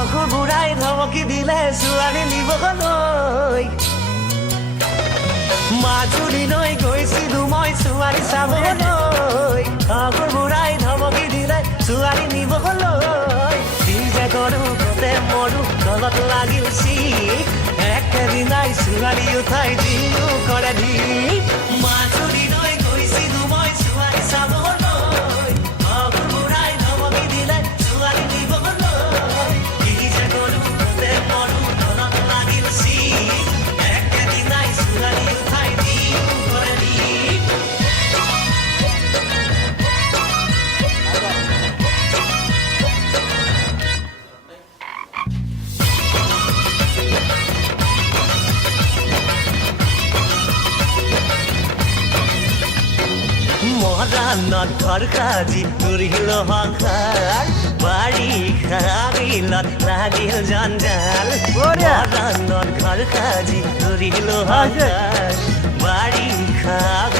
আগৰ বুঢ়াই ধমকি দিলে ছোৱালী নিবলৈ মাজুলীলৈ গৈছিলো মই ছোৱালী চাবলৈ আগৰ বুঢ়াই ধমকি দিলে ছোৱালী নিবলৈ কি যে কৰো কতে মৰো তলত লাগিল চিত একেদিনাই ছোৱালী উঠাই দিও কৰে ঢিক মাজুলীলৈ গৈছিলো মই ছোৱালী চাবলৈ আগৰ বুঢ়াই ধমকি দিলে ছোৱালী নিবলৈ কি যে কৰো কতে মৰো তলত লাগিল চিত একেদিনাই ছোৱালী উঠাই দিও কৰে ঢিক মৰাণত ঘৰ সাজি ঘূৰিল সংসাৰ বাৰিষাত লাগিল জঞ্জাল মৰাণত ঘৰ সাজি ঘূৰিল সংসাৰ বাৰিষাত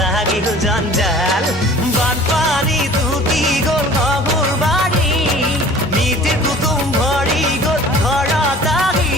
লাগিল জঞ্জাল বানপানী টুটি গ'ল ঘৰ বাৰী মিতিৰ কুটুম ভৰি গ'ল ঘৰত আহি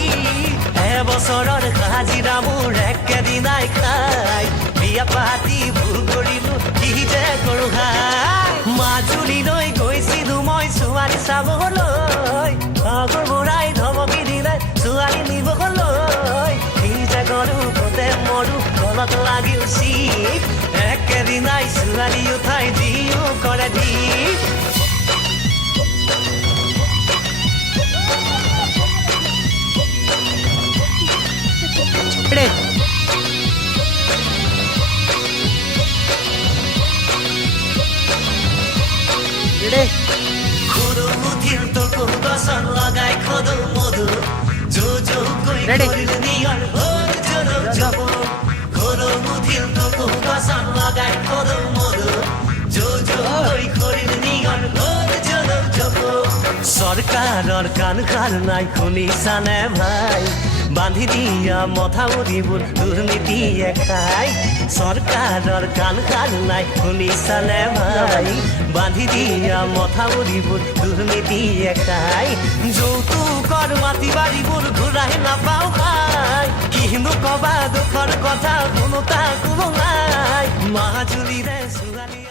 এবছৰৰ হাজিৰা মোৰ একেদিনাই খাই বিয়া পাতি ভুল কৰিলো কি যে কৰো হাই মাজুলীলৈ গৈছিলো মই ছোৱালী চাবলৈ আগৰ বুঢ়াই ধমকি দিলে ছোৱালী নিবলৈ কি যে কৰো কতে মৰো তলত লাগিল চিত একেদিনাই ছোৱালী উঠাই দিও কৰে ঢিক খুৰুমুঠিৰ টকু গছত লগাই খদু মধু জোজোকৈ কৰিল নিয়ৰ হ'ল জনম জপ খুৰুমুঠিৰ টকু গছত লগাই খদু মধু জোজোকৈ কৰিল নিয়ৰ হ'ল জনম জপ চৰকাৰৰ কাণ খাৰ নাই শুনিছানে ভাই বান্ধি দিয়া মথাউৰিবোৰ দুৰ্নীতিয়ে খাই চৰকাৰৰ কাণ খাৰ নাই শুনিছানে ভাই বান্ধি দিয়া মথাউৰিবোৰ দুৰ্নীতিয়ে খাই যৌতুকৰ মাটি বাৰীবোৰ ঘূৰাই নাপাওঁ খাই কিনো কবা দুখৰ কথা কোনো নাই মাজুলীৰে ছোৱালী